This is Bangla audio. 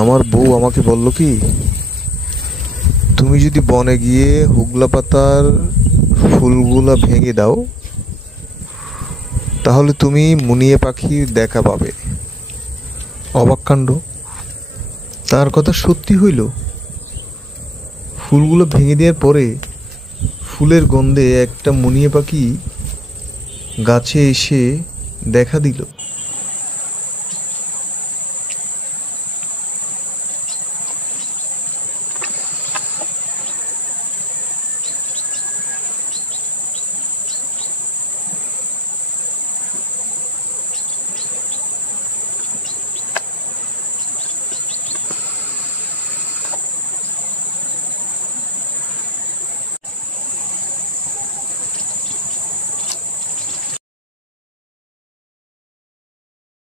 আমার বউ আমাকে বলল কি, তুমি যদি বনে গিয়ে হুগলা পাতার ফুলগুলা ভেঙে দাও তাহলে তুমি মুনিয়ে পাখির দেখা পাবে। অবাক কাণ্ড, তার কথা সত্যি হইল। ফুলগুলো ভেঙে দেওয়ার পরে ফুলের গন্ধে একটা মুনিয়ে পাখি গাছে এসে দেখা দিল।